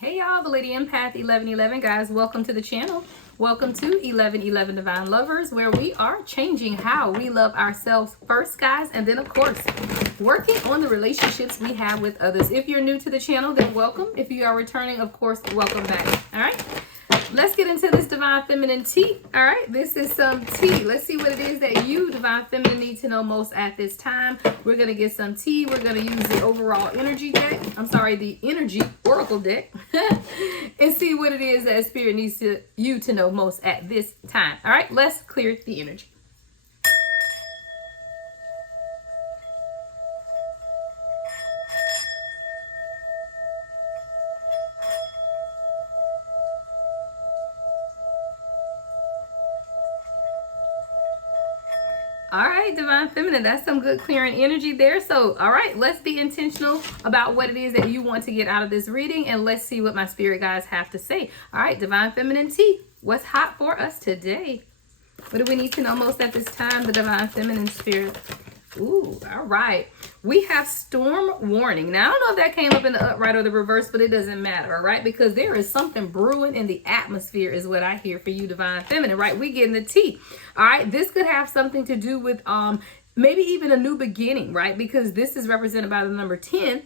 Hey y'all, the Lady Empath 1111 guys, welcome to the channel. Welcome to 1111 Divine Lovers, where we are changing how we love ourselves first, guys, and then of course working on the relationships we have with others. If you're new to the channel, then welcome. If you are returning, of course, welcome back. All right, let's get into this Divine Feminine tea. All right, this is some tea. Let's see what it is that you, Divine Feminine, need to know most at this time. We're going to get some tea. We're going to use the overall energy deck. I'm sorry, the energy oracle deck. And see what it is that Spirit needs you to know most at this time. All right, let's clear the energy. All right, Divine Feminine, that's some good clearing energy there. So, all right, let's be intentional about what it is that you want to get out of this reading, and let's see what my spirit guides have to say. All right, Divine Feminine tea, what's hot for us today? What do we need to know most at this time, the Divine Feminine Spirit? Ooh, all right. We have storm warning. Now, I don't know if that came up in the upright or the reverse, but it doesn't matter, all right? Because there is something brewing in the atmosphere is what I hear for you, Divine Feminine, right? We getting the tea, all right? This could have something to do with maybe even a new beginning, right? Because this is represented by the number 10.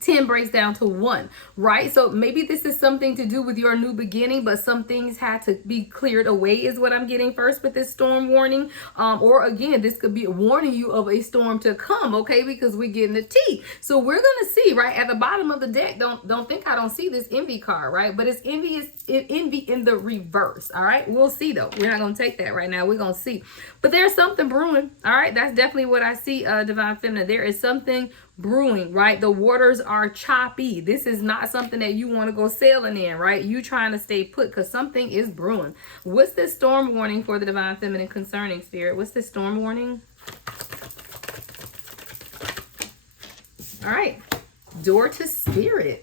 10 breaks down to 1, right? So maybe this is something to do with your new beginning, but some things had to be cleared away is what I'm getting first with this storm warning. Or again, this could be warning you of a storm to come, okay? Because we're getting the tea. So we're going to see, right, at the bottom of the deck, don't think I don't see this envy card, right? But it's envy in the reverse, all right? We'll see though. We're not going to take that right now. We're going to see. But there's something brewing, all right? That's definitely what I see, Divine Feminine. There is something brewing, right? The waters are choppy. This is not something that you want to go sailing in, right? You trying to stay put because something is brewing. What's this storm warning for the Divine Feminine concerning, Spirit? What's this storm warning? All right, door to Spirit.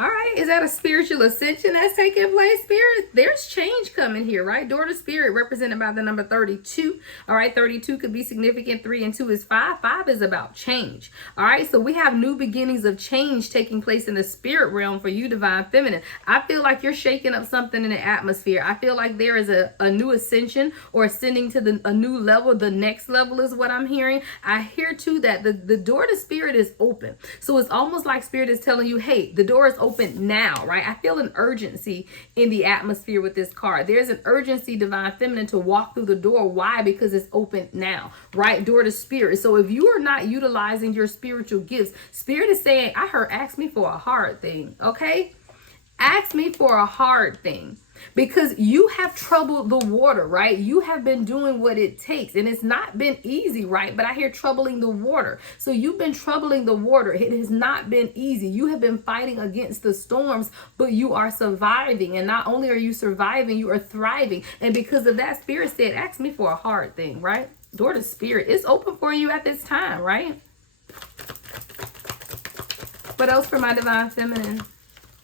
All right, is that a spiritual ascension that's taking place, Spirit? There's change coming here, right? Door to Spirit represented by the number 32. All right, 32 could be significant. 3 and 2 is 5. 5 is about change. All right, so we have new beginnings of change taking place in the spirit realm for you, Divine Feminine. I feel like you're shaking up something in the atmosphere. I feel like there is a new ascension or ascending to a new level. The next level is what I'm hearing. I hear too that the door to Spirit is open. So it's almost like Spirit is telling you, hey, the door is open now, right? I feel an urgency in the atmosphere with this card. There's an urgency, Divine Feminine, to walk through the door. Why? Because it's open now, right? Door to Spirit. So if you are not utilizing your spiritual gifts, Spirit is saying, I heard, ask me for a hard thing, okay? Ask me for a hard thing. Because you have troubled the water, right? You have been doing what it takes, and it's not been easy, right? But I hear troubling the water. So you've been troubling the water. It has not been easy. You have been fighting against the storms, but you are surviving. And not only are you surviving, you are thriving. And because of that, Spirit said, ask me for a hard thing, right? Door to Spirit. It's open for you at this time, right? What else for my Divine Feminine?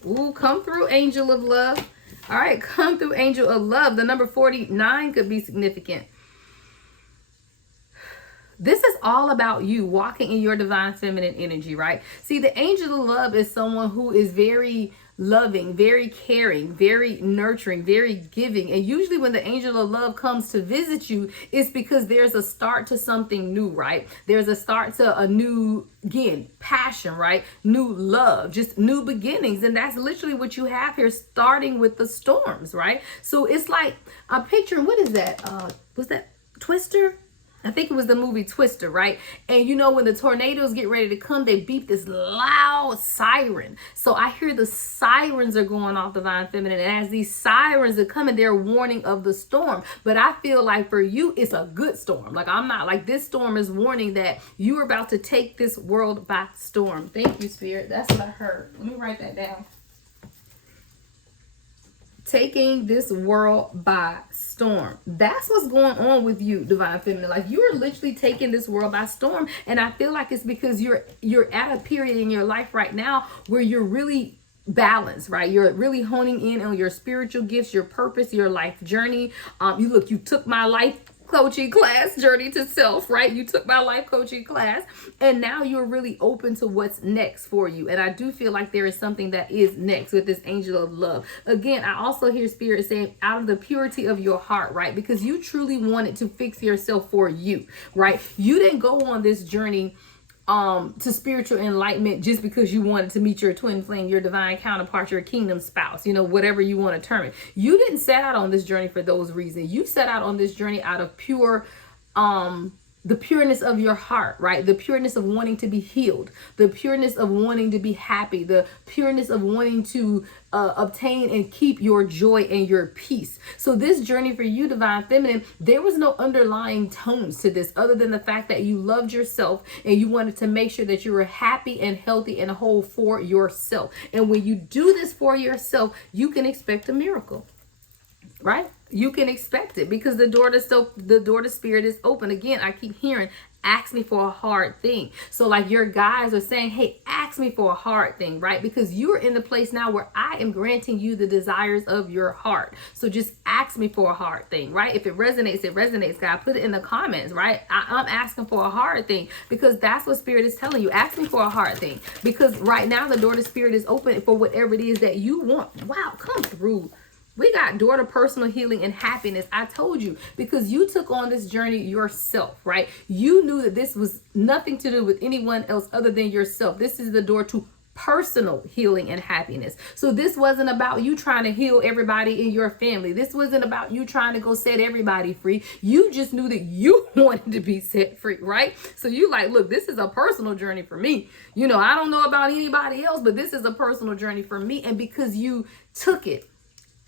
Ooh, come through, Angel of Love. All right, come through, Angel of Love. The number 49 could be significant. This is all about you walking in your Divine Feminine energy, right? See, the Angel of Love is someone who is very loving, very caring, very nurturing, very giving. And usually when the Angel of Love comes to visit you, it's because there's a start to something new, right? There's a start to a new, again, passion, right? New love, just new beginnings. And that's literally what you have here, starting with the storms, right? So it's like, I'm picturing, what is that? Was that Twister? I think it was the movie Twister, right? And you know, when the tornadoes get ready to come, they beep this loud siren. So I hear the sirens are going off, Divine Feminine. And as these sirens are coming, they're warning of the storm. But I feel like for you, it's a good storm. Like, I'm not like, this storm is warning that you are about to take this world by storm. Thank you, Spirit. That's what I heard. Let me write that down. Taking this world by storm. That's what's going on with you, Divine Feminine. Like, you are literally taking this world by storm. And I feel like it's because you're at a period in your life right now where you're really balanced, right? You're really honing in on your spiritual gifts, your purpose, your life journey. You took my life coaching class, Journey to Self, right? You took my life coaching class, and now you're really open to what's next for you. And I do feel like there is something that is next with this angel of love. Again, I also hear Spirit saying out of the purity of your heart, right? Because you truly wanted to fix yourself for you, right? You didn't go on this journey to spiritual enlightenment just because you wanted to meet your twin flame, your divine counterpart, your kingdom spouse, whatever you want to term it. You didn't set out on this journey for those reasons. You set out on this journey out of pure the pureness of your heart, right? The pureness of wanting to be healed, the pureness of wanting to be happy, the pureness of wanting to obtain and keep your joy and your peace. So this journey for you, Divine Feminine, there was no underlying tones to this other than the fact that you loved yourself and you wanted to make sure that you were happy and healthy and whole for yourself. And when you do this for yourself, you can expect a miracle, right? You can expect it because the door to spirit is open. Again, I keep hearing, ask me for a hard thing. So like your guys are saying, hey, ask me for a hard thing, right? Because you're in the place now where I am granting you the desires of your heart. So just ask me for a hard thing, right? If it resonates, God, put it in the comments, right? I'm asking for a hard thing because that's what Spirit is telling you. Ask me for a hard thing because right now the door to spirit is open for whatever it is that you want. Wow, come through. We got door to personal healing and happiness. I told you, because you took on this journey yourself, right? You knew that this was nothing to do with anyone else other than yourself. This is the door to personal healing and happiness. So this wasn't about you trying to heal everybody in your family. This wasn't about you trying to go set everybody free. You just knew that you wanted to be set free, right? So you like, look, this is a personal journey for me. I don't know about anybody else, but this is a personal journey for me. And because you took it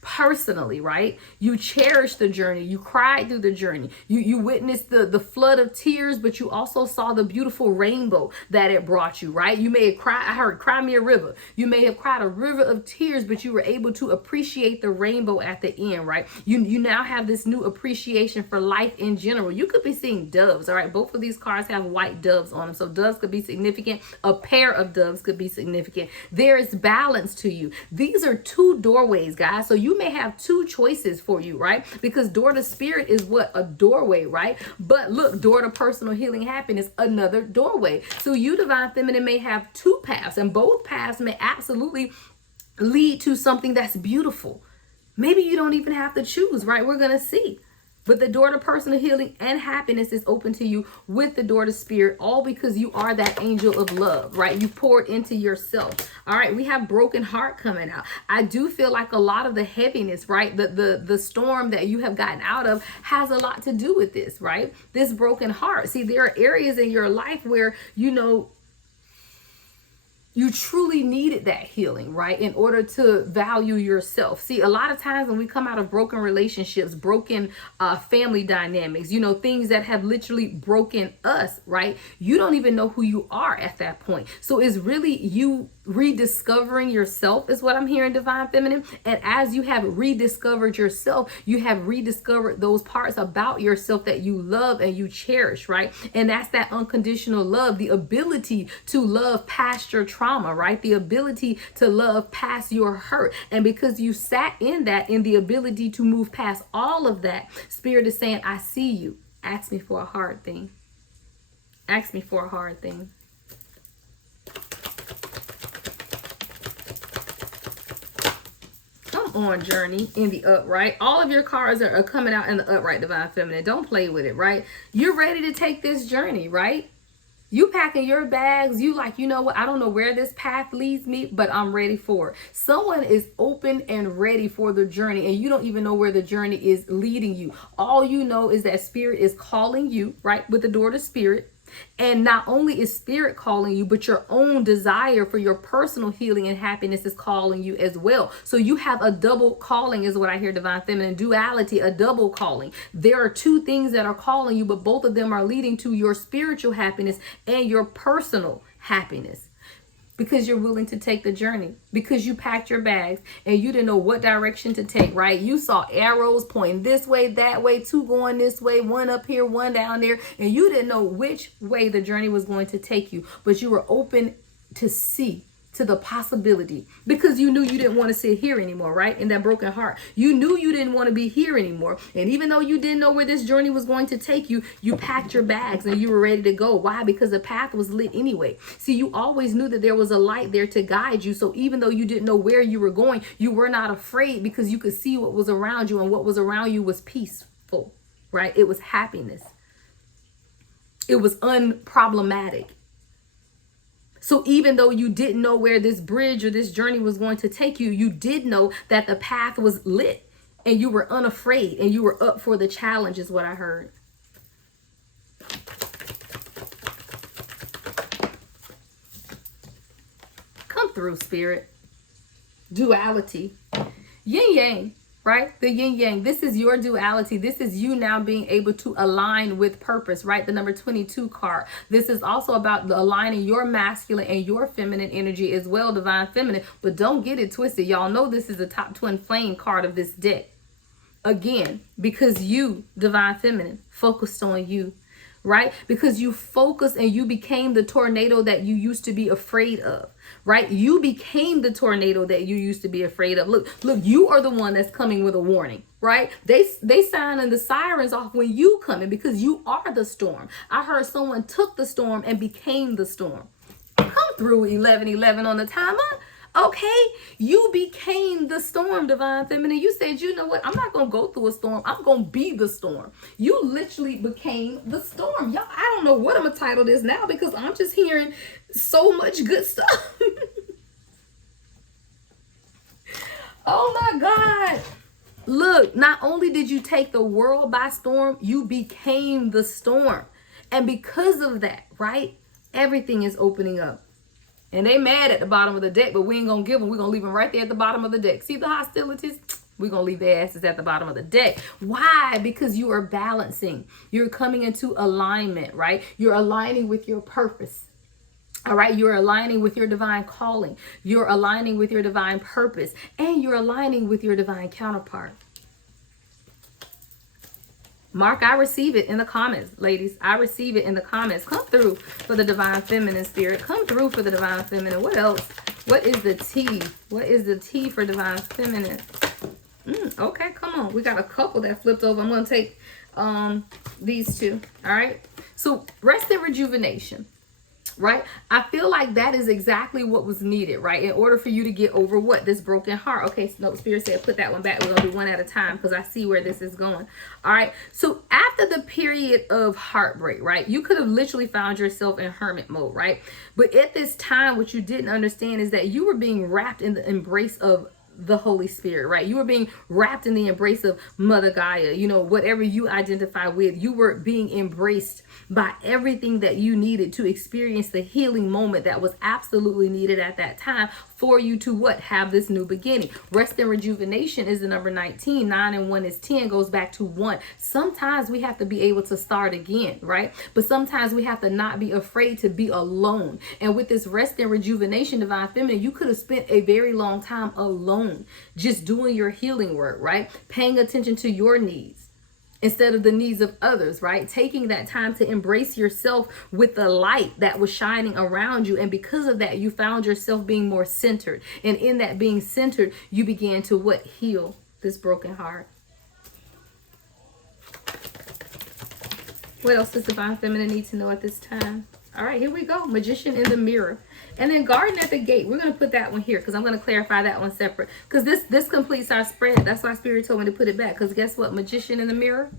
personally, right? You cherished the journey. You cried through the journey. You witnessed the flood of tears, but you also saw the beautiful rainbow that it brought you, right? You may have cried. I heard, cry me a river. You may have cried a river of tears, but you were able to appreciate the rainbow at the end, right? You now have this new appreciation for life in general. You could be seeing doves, all right? Both of these cards have white doves on them. So doves could be significant. A pair of doves could be significant. There is balance to you. These are two doorways, guys. So you may have two choices for you, right? Because door to spirit is what? A doorway, right? But look, door to personal healing happiness, another doorway. So you, Divine Feminine, may have two paths, and both paths may absolutely lead to something that's beautiful. Maybe you don't even have to choose, right? We're going to see. But the door to personal healing and happiness is open to you with the door to spirit, all because you are that angel of love, right? You poured into yourself. All right, we have broken heart coming out. I do feel like a lot of the heaviness, right? The storm that you have gotten out of has a lot to do with this, right? This broken heart. See, there are areas in your life where, you truly needed that healing, right? In order to value yourself. See, a lot of times when we come out of broken relationships, broken family dynamics, things that have literally broken us, right? You don't even know who you are at that point. So it's really you rediscovering yourself is what I'm hearing, Divine Feminine. And as you have rediscovered yourself, you have rediscovered those parts about yourself that you love and you cherish, right? And that's that unconditional love, the ability to love past your trauma, right? The ability to love past your hurt. And because you sat in that, in the ability to move past all of that, Spirit is saying, I see you. Ask me for a hard thing. Ask me for a hard thing. On journey in the upright. All of your cards are coming out in the upright, Divine Feminine. Don't play with it, right? You're ready to take this journey, right? You packing your bags. You like, you know what? I don't know where this path leads me, but I'm ready for it. Someone is open and ready for the journey, and you don't even know where the journey is leading you. All you know is that Spirit is calling you, right? With the door to spirit. And not only is spirit calling you, but your own desire for your personal healing and happiness is calling you as well. So you have a double calling is what I hear, Divine Feminine. Duality, a double calling. There are two things that are calling you, but both of them are leading to your spiritual happiness and your personal happiness. Because you're willing to take the journey, because you packed your bags and you didn't know what direction to take, right? You saw arrows pointing this way, that way, two going this way, one up here, one down there, and you didn't know which way the journey was going to take you, but you were open to see, to the possibility, because you knew you didn't want to sit here anymore, right? In that broken heart, you knew you didn't want to be here anymore. And even though you didn't know where this journey was going to take you, you packed your bags and you were ready to go. Why? Because the path was lit anyway. See, you always knew that there was a light there to guide you. So even though you didn't know where you were going, you were not afraid, because you could see what was around you, and what was around you was peaceful, right? It was happiness. It was unproblematic. So even though you didn't know where this bridge or this journey was going to take you, you did know that the path was lit, and you were unafraid, and you were up for the challenge, is what I heard. Come through, Spirit. Duality. Yin yang. Right? The yin yang. This is your duality. This is you now being able to align with purpose, right? The number 22 card. This is also about aligning your masculine and your feminine energy as well, divine feminine. But don't get it twisted. Y'all know this is the top twin flame card of this deck. Again, because you, divine feminine, focused on you, right? Because you focused and you became the tornado that you used to be afraid of, right? You became the tornado that you used to be afraid of. Look, you are the one that's coming with a warning, right? They signing the sirens off when you coming, because you are the storm. I heard someone took the storm and became the storm. Come through, 1111 on the timer. Okay, you became the storm, divine feminine. You said, you know what? I'm not going to go through a storm. I'm going to be the storm. You literally became the storm. Y'all, I don't know what I'm going to title this now, because I'm just hearing so much good stuff. Oh my God. Look, not only did you take the world by storm, you became the storm. And because of that, right, everything is opening up. And they mad at the bottom of the deck, but we ain't going to give them. We're going to leave them right there at the bottom of the deck. See the hostilities? We're going to leave their asses at the bottom of the deck. Why? Because you are balancing. You're coming into alignment, right? You're aligning with your purpose. All right. You're aligning with your divine calling. You're aligning with your divine purpose. And you're aligning with your divine counterpart. Mark, I receive it in the comments, ladies. I receive it in the comments. Come through for the divine feminine, Spirit. Come through for the divine feminine. What else? What is the T? What is the T for divine feminine? Okay, come on. We got a couple that flipped over. I'm going to take these two. All right. So rest and rejuvenation. Right? I feel like that is exactly what was needed, right? In order for you to get over what? This broken heart. Okay, so no, Spirit said put that one back. We're going to do one at a time, because I see where this is going. All right. So after the period of heartbreak, right, you could have literally found yourself in hermit mode, right? But at this time, what you didn't understand is that you were being wrapped in the embrace of the Holy Spirit, right? You were being wrapped in the embrace of Mother Gaia, you know, whatever you identify with. You were being embraced by everything that you needed to experience the healing moment that was absolutely needed at that time for you to what? Have this new beginning. Rest and rejuvenation is the number 19. 9 and 1 is 10, goes back to 1. Sometimes we have to be able to start again, right? But sometimes we have to not be afraid to be alone. And with this rest and rejuvenation, divine feminine, you could have spent a very long time alone, just doing your healing work, right? Paying attention to your needs instead of the needs of others, right? Taking that time to embrace yourself with the light that was shining around you. And because of that, you found yourself being more centered. And in that being centered, you began to what? Heal this broken heart. What else does divine feminine need to know at this time? All right, here we go. Magician in the mirror. And then garden at the gate. We're going to put that one here, because I'm going to clarify that one separate. Because this completes our spread. That's why Spirit told me to put it back. Because guess what? Magician in the mirror.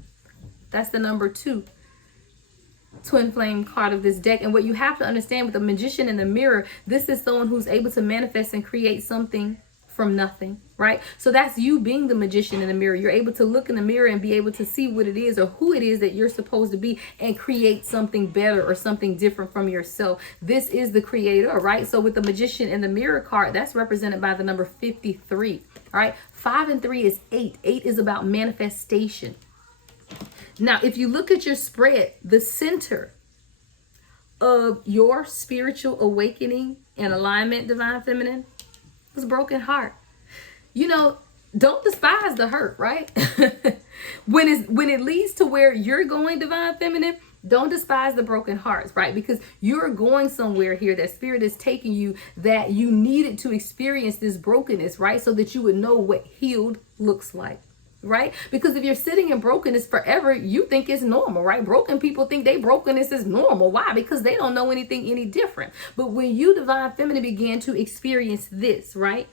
That's the number 2 twin flame card of this deck. And what you have to understand with the magician in the mirror, this is someone who's able to manifest and create something from nothing, right? So that's you being the magician in the mirror. You're able to look in the mirror and be able to see what it is or who it is that you're supposed to be and create something better or something different from yourself. This is the creator, right? So with the magician in the mirror card, that's represented by the number 53, all right? 5 and 3 is 8. 8 is about manifestation. Now, if you look at your spread, the center of your spiritual awakening and alignment, divine feminine, was a broken heart. You know, don't despise the hurt, right? When it leads to where you're going, divine feminine, Don't despise the broken hearts, right? Because you're going somewhere here that spirit is taking you, that you needed to experience this brokenness, right? So that you would know what healed looks like, right? Because if you're sitting in brokenness forever, you think it's normal, right? Broken people think they brokenness is normal. Why? Because they don't know anything any different. But when you, divine feminine, began to experience this, right?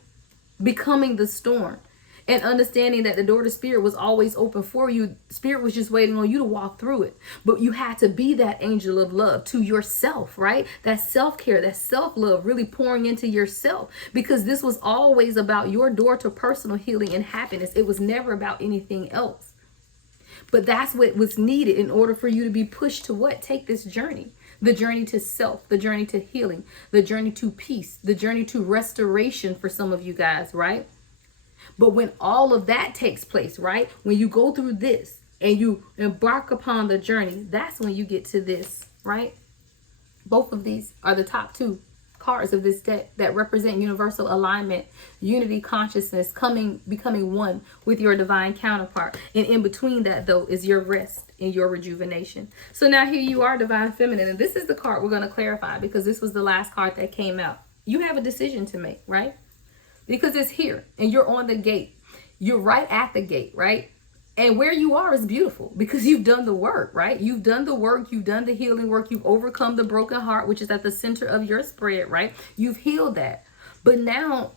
Becoming the storm, and understanding that the door to spirit was always open for you. Spirit was just waiting on you to walk through it. But you had to be that angel of love to yourself, right? That self-care, that self-love, really pouring into yourself. Because this was always about your door to personal healing and happiness. It was never about anything else. But that's what was needed in order for you to be pushed to what? Take this journey. The journey to self, the journey to healing, the journey to peace, the journey to restoration for some of you guys, right? But when all of that takes place, right? When you go through this and you embark upon the journey, that's when you get to this, right? Both of these are the top two cards of this deck that represent universal alignment, unity, consciousness, becoming one with your divine counterpart. And in between that, though, is your rest and your rejuvenation. So now here you are, divine feminine, and this is the card we're going to clarify, because this was the last card that came out. You have a decision to make, right? Because it's here and you're on the gate. You're right at the gate, right? And where you are is beautiful because you've done the work, right? You've done the work. You've done the healing work. You've overcome the broken heart, which is at the center of your spread, right? You've healed that. But now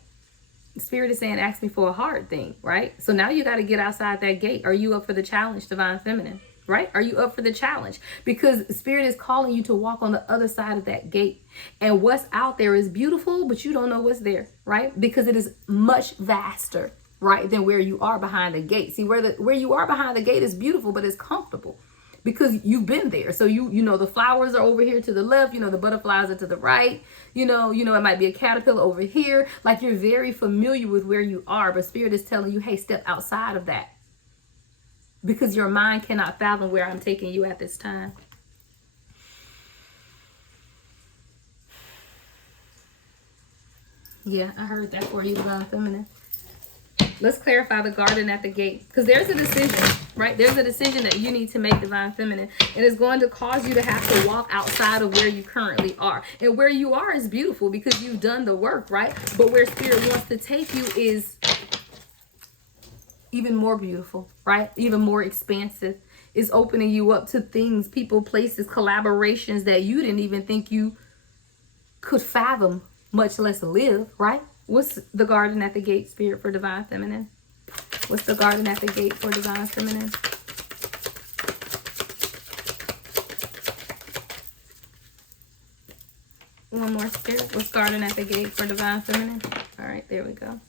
Spirit is saying, ask me for a hard thing, right? So now you got to get outside that gate. Are you up for the challenge, divine feminine? Right? Are you up for the challenge? Because Spirit is calling you to walk on the other side of that gate. And what's out there is beautiful, but you don't know what's there, right? Because it is much vaster, right, than where you are behind the gate. See, where you are behind the gate is beautiful, but it's comfortable because you've been there. So you know the flowers are over here to the left, you know the butterflies are to the right, you know it might be a caterpillar over here. Like, you're very familiar with where you are, but Spirit is telling you, hey, step outside of that. Because your mind cannot fathom where I'm taking you at this time. Yeah, I heard that for you, divine feminine. Let's clarify the garden at the gate. Because there's a decision, right? There's a decision that you need to make, divine feminine. And it's going to cause you to have to walk outside of where you currently are. And where you are is beautiful because you've done the work, right? But where Spirit wants to take you is even more beautiful, right? Even more expansive. Is opening you up to things, people, places, collaborations that you didn't even think you could fathom, much less live, right? What's the garden at the gate, Spirit, for divine feminine? What's the garden at the gate for divine feminine? One more, Spirit. What's garden at the gate for divine feminine? All right, there we go.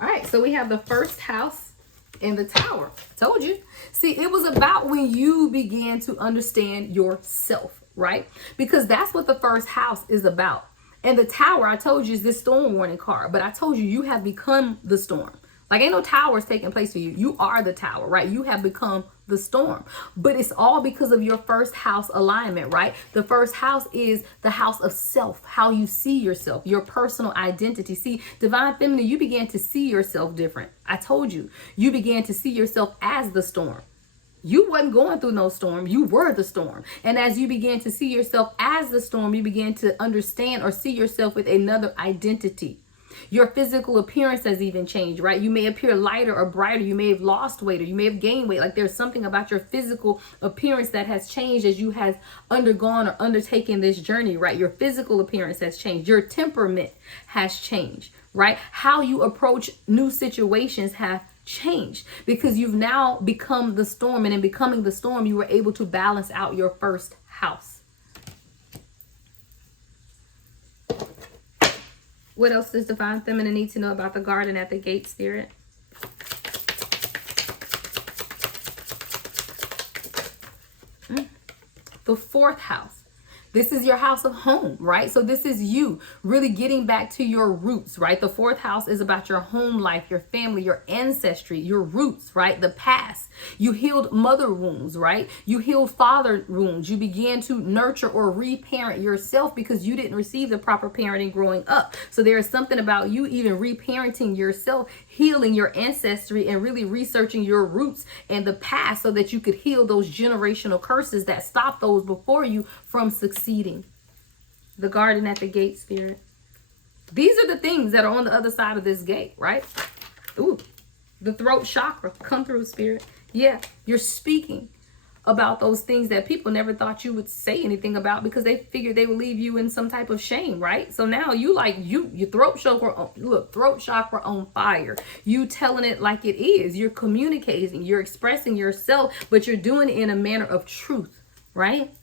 All right, so we have the first house in the Tower. Told you. See, it was about when you began to understand yourself, right? Because that's what the first house is about. And the Tower, I told you, is this storm warning card. But I told you, you have become the storm. Like, ain't no towers taking place for you. You are the tower, right? You have become the storm. But it's all because of your first house alignment, right? The first house is the house of self, how you see yourself, your personal identity. See, divine feminine, you began to see yourself different. I told you, you began to see yourself as the storm. You wasn't going through no storm. You were the storm. And as you began to see yourself as the storm, you began to understand or see yourself with another identity. Your physical appearance has even changed, right? You may appear lighter or brighter. You may have lost weight or you may have gained weight. Like, there's something about your physical appearance that has changed as you have undergone or undertaken this journey, right? Your physical appearance has changed. Your temperament has changed, right? How you approach new situations have changed because you've now become the storm. And in becoming the storm, you were able to balance out your first house. What else does divine feminine need to know about the garden at the gate, Spirit? The fourth house. This is your house of home, right? So this is you really getting back to your roots, right? The fourth house is about your home life, your family, your ancestry, your roots, right? The past. You healed mother wounds, right? You healed father wounds. You began to nurture or reparent yourself because you didn't receive the proper parenting growing up. So there is something about you even reparenting yourself, healing your ancestry, and really researching your roots and the past so that you could heal those generational curses that stopped those before you from succeeding. The garden at the gate, Spirit. These are the things that are on the other side of this gate, right? Ooh, the throat chakra. Come through, Spirit. Yeah, you're speaking about those things that people never thought you would say anything about because they figured they would leave you in some type of shame, right? So now your throat chakra, look, throat chakra on fire. You telling it like it is. You're communicating, you're expressing yourself, but you're doing it in a manner of truth, right?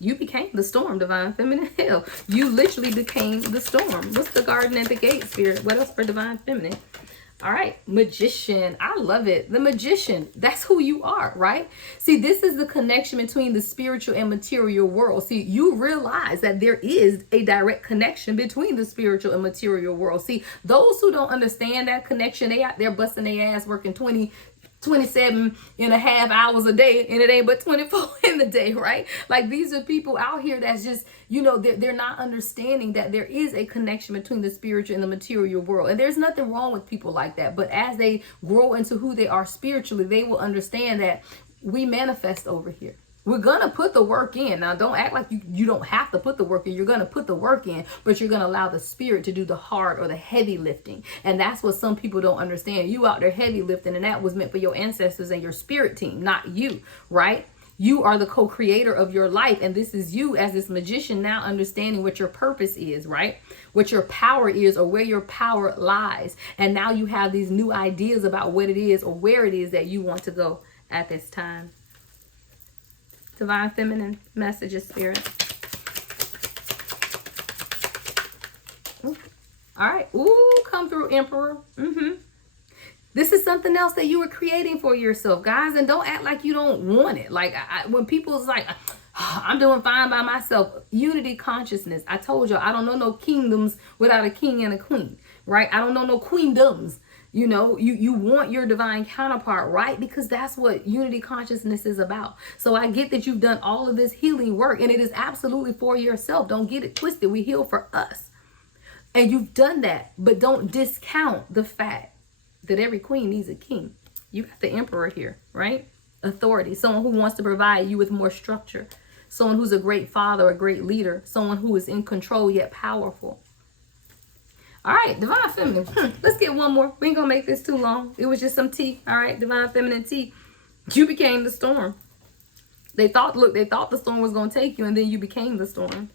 You became the storm, divine feminine. Hell, you literally became the storm. What's the garden at the gate, Spirit? What else for divine feminine? All right, magician. I love it. The magician. That's who you are, right? See, this is the connection between the spiritual and material world. See, you realize that there is a direct connection between the spiritual and material world. See, those who don't understand that connection, they out there busting their ass working 27 and a half hours a day, and it ain't but 24 in the day, right? Like, these are people out here that's just, they're not understanding that there is a connection between the spiritual and the material world. And there's nothing wrong with people like that. But as they grow into who they are spiritually, they will understand that we manifest over here. We're going to put the work in. Now, don't act like you don't have to put the work in. You're going to put the work in, but you're going to allow the spirit to do the hard or the heavy lifting. And that's what some people don't understand. You out there heavy lifting, and that was meant for your ancestors and your spirit team, not you, right? You are the co-creator of your life. And this is you as this magician now understanding what your purpose is, right? What your power is or where your power lies. And now you have these new ideas about what it is or where it is that you want to go at this time. Divine feminine messages, Spirit. Ooh. All right. Ooh, come through, Emperor. This is something else that you were creating for yourself, guys. And don't act like you don't want it. Like, when people's like, I'm doing fine by myself. Unity consciousness. I told you, I don't know no kingdoms without a king and a queen, right? I don't know no queendoms. You want your divine counterpart, right? Because that's what unity consciousness is about. So I get that you've done all of this healing work, and it is absolutely for yourself. Don't get it twisted. We heal for us. And you've done that, but don't discount the fact that every queen needs a king. You got the emperor here, right? Authority, someone who wants to provide you with more structure. Someone who's a great father, a great leader. Someone who is in control yet powerful. All right, divine feminine. Let's get one more. We ain't gonna make this too long. It was just some tea. All right, divine feminine tea. You became the storm. They thought the storm was gonna take you, and then you became the storm.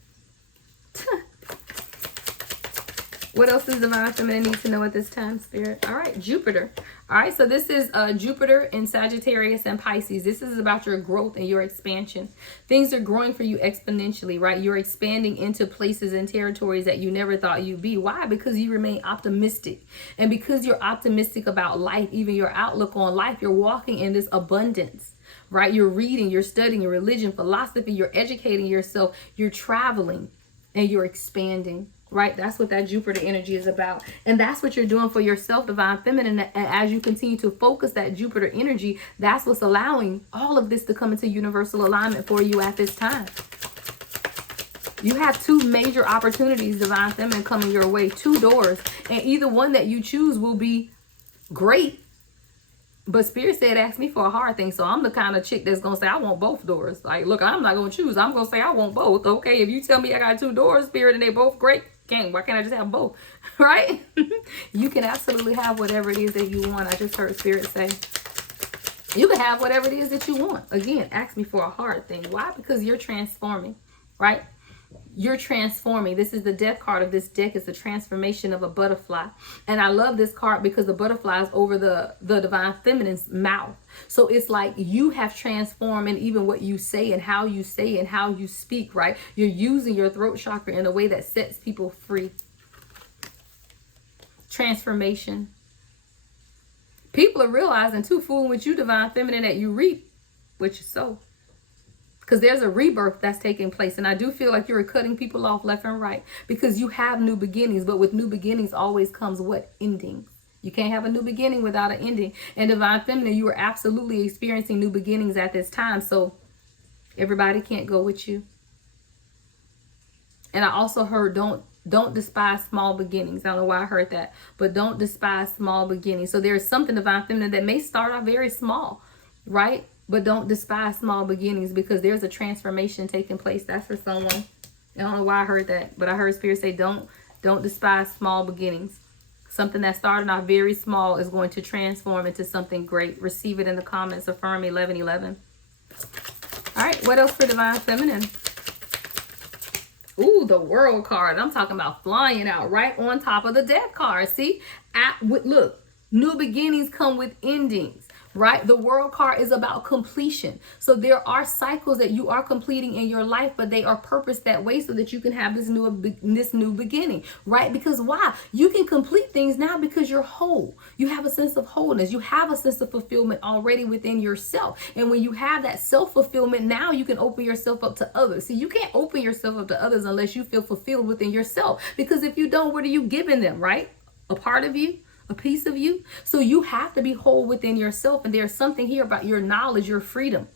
What else does divine feminine need to know at this time, Spirit? All right, Jupiter. All right, so this is Jupiter in Sagittarius and Pisces. This is about your growth and your expansion. Things are growing for you exponentially, right? You're expanding into places and territories that you never thought you'd be. Why? Because you remain optimistic. And because you're optimistic about life, even your outlook on life, you're walking in this abundance, right? You're reading, you're studying your religion, philosophy, you're educating yourself, you're traveling, and you're expanding. Right? That's what that Jupiter energy is about. And that's what you're doing for yourself, divine feminine. And as you continue to focus that Jupiter energy, that's what's allowing all of this to come into universal alignment for you at this time. You have two major opportunities, divine feminine, coming your way. 2 doors. And either one that you choose will be great. But Spirit said, ask me for a hard thing. So I'm the kind of chick that's going to say, I want both doors. Like, look, I'm not going to choose. I'm going to say, I want both. Okay, if you tell me I got 2 doors, Spirit, and they both great, why can't I just have both? Right? You can absolutely have whatever it is that you want. I just heard Spirit say, you can have whatever it is that you want. Again, ask me for a hard thing. Why? Because you're transforming, right? You're transforming. This is the death card of this deck. It's the transformation of a butterfly. And I love this card because the butterfly is over the divine feminine's mouth. So it's like you have transformed in even what you say and how you say and how you speak, right? You're using your throat chakra in a way that sets people free. Transformation. People are realizing too, fooling with you, divine feminine, that you reap what you sow. because there's a rebirth that's taking place. And I do feel like you're cutting people off left and right because you have new beginnings. But with new beginnings always comes what? Endings. You can't have a new beginning without an ending. And Divine Feminine, you are absolutely experiencing new beginnings at this time. So everybody can't go with you. And I also heard don't despise small beginnings. I don't know why I heard that, but don't despise small beginnings. So there's something, Divine Feminine, that may start off very small, right? But don't despise small beginnings because there's a transformation taking place. That's for someone. I don't know why I heard that, but I heard Spirit say don't despise small beginnings. Something that started off very small is going to transform into something great. Receive it in the comments. Affirm 1111. All right, what else for Divine Feminine? Ooh, the World card. I'm talking about flying out right on top of the Death card. See? Look, new beginnings come with endings, right? The World card is about completion. So there are cycles that you are completing in your life, but they are purposed that way so that you can have this new beginning, right? Because why? You can complete things now because you're whole. You have a sense of wholeness. You have a sense of fulfillment already within yourself. And when you have that self-fulfillment, now you can open yourself up to others. See, you can't open yourself up to others unless you feel fulfilled within yourself. Because if you don't, what are you giving them, right? A part of you? A piece of you. So you have to be whole within yourself. And there's something here about your knowledge, your freedom.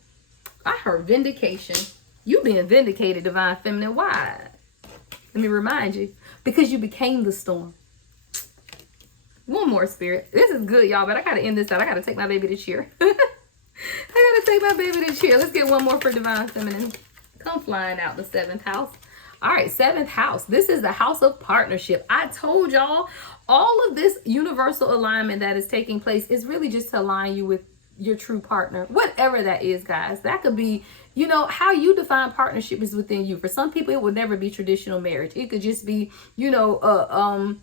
I heard vindication. You being vindicated, Divine Feminine. Why? Let me remind you. Because you became the storm. One more, Spirit. This is good, y'all, but I got to end this out. I got to take my baby to cheer. I got to take my baby to cheer. Let's get one more for Divine Feminine. Come flying out the 7th house. All right, 7th house. This is the house of partnership. I told y'all all of this universal alignment that is taking place is really just to align you with your true partner, whatever that is, guys. That could be, you know, how you define partnership is within you. For some people, it would never be traditional marriage. It could just be, you know,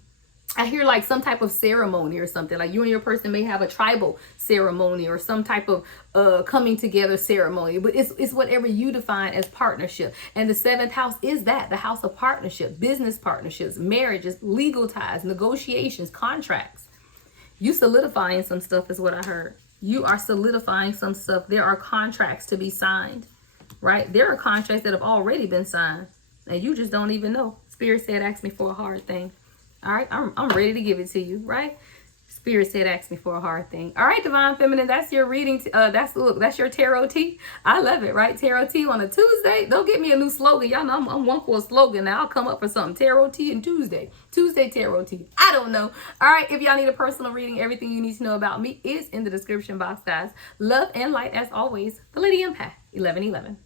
I hear like some type of ceremony or something. Like you and your person may have a tribal ceremony or some type of coming together ceremony. But it's whatever you define as partnership. And the 7th house is that, the house of partnership, business partnerships, marriages, legal ties, negotiations, contracts. You solidifying some stuff is what I heard. You are solidifying some stuff. There are contracts to be signed, right? There are contracts that have already been signed and you just don't even know. Spirit said, ask me for a hard thing. All right, I'm ready to give it to you, right? Spirit said, ask me for a hard thing. All right, Divine Feminine, that's your reading. That's your tarot tea. I love it, right? Tarot tea on a Tuesday. Don't get me a new slogan. Y'all know I'm one for a slogan. Now I'll come up for something. Tarot tea and Tuesday. Tuesday tarot tea. I don't know. All right, if y'all need a personal reading, everything you need to know about me is in the description box, guys. Love and light as always. The Lady Empath, 1111.